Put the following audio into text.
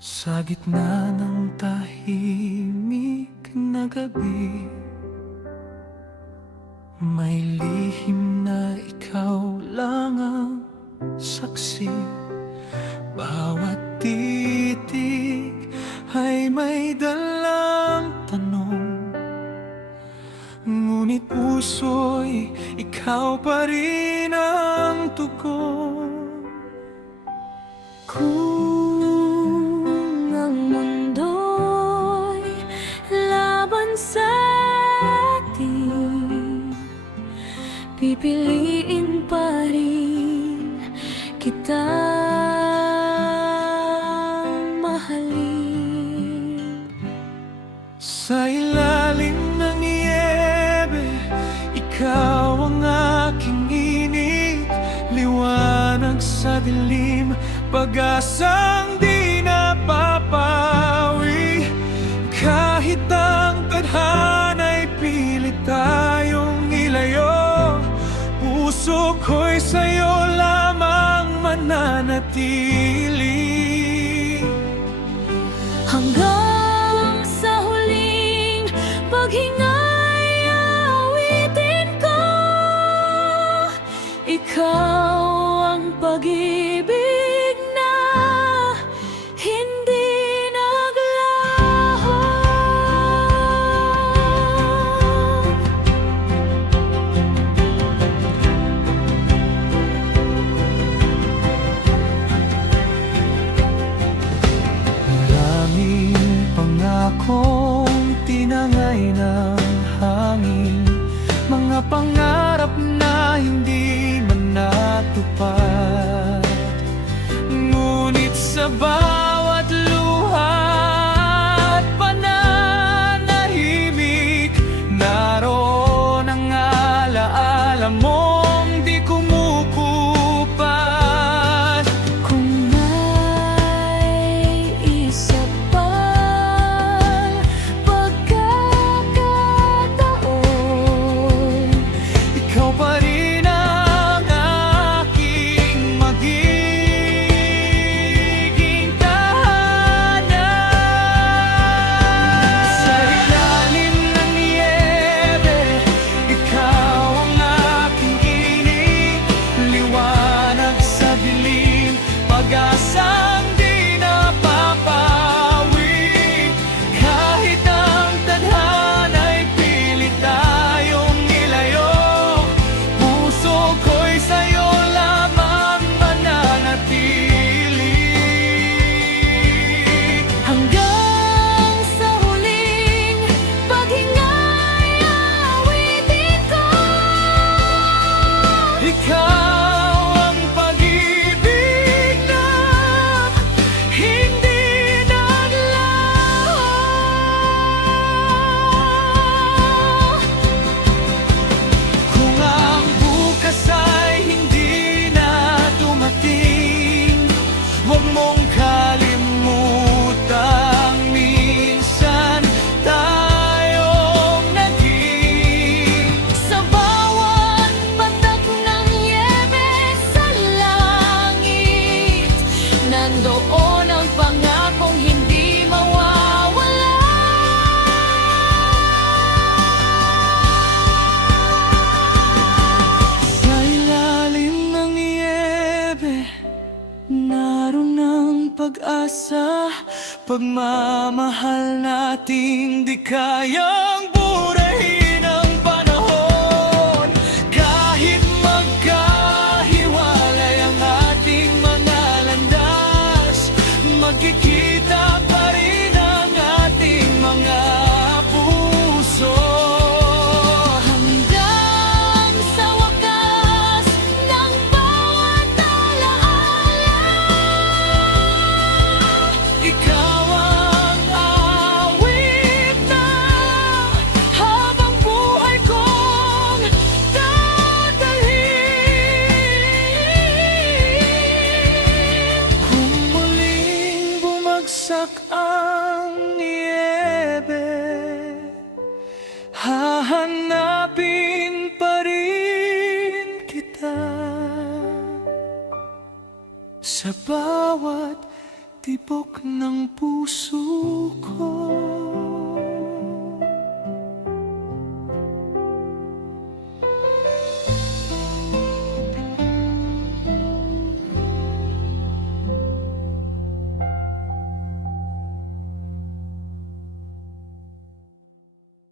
Sa gitna ng tahimik na gabi, may lihim na ikaw lang ang saksi. Bawat titig ay may dalang tanong, ngunit puso'y ikaw pa rin ang tugon. Kung ang mundo'y laban sa atin, pipiliin pa rin kita mahalin. Sa ilalim ng niyebe, ikaw ang aking init. Liwanag sa dilim, pag-asang di napapawi. Kahit ang tadhana'y pilit tayong ilayo, puso ko'y sa'yo lamang mananatili. Hanggang sa huling paghinga'y awitin ko, ikaw ang pag-ibig na hindi naglaho. Maraming pangakong tinangay ng hangin, mga pangarap na hindi man natupad. Ngunit sa bawat luha at pananahimik, naroon ang alaala mong di kumukupat. Kung may isa pang pagkakataon, Ikaw pa rin ang aking magiging tahanan. Sa ilalim ng niyebe, ikaw ang aking init. Liwanag sa dilim, pag-asang di napapawi. Kahit ang tadhana'y pilit tayong ilayo, puso ko'y sa'yo lamang mananatili. hanggang sa huling paghinga'y awitin ko, Ikaw ang pag-ibig na hindi naglaho. Kung ang bukas ay hindi na dumating, huwag mong kalimutang minsan tayong naging. sa bawat patak ng yebe sa langit, nandoon ang pangakong hindi mawawala. Sa ilalim ng niyebe, naroon ang pag-asa, pagmamahal nating di kayang burahin ang panahon. Kahit magkahiwalay ang ating mga landas, magkikita pa rin ang ating mga puso. Hanggang sa wakas ng bawat alaala, Ikaw ang awit na habang buhay kong dadalhin. Kung muling bumagsak ang niyebe, hahanapin pa rin kita. Sa bawat tibok ng puso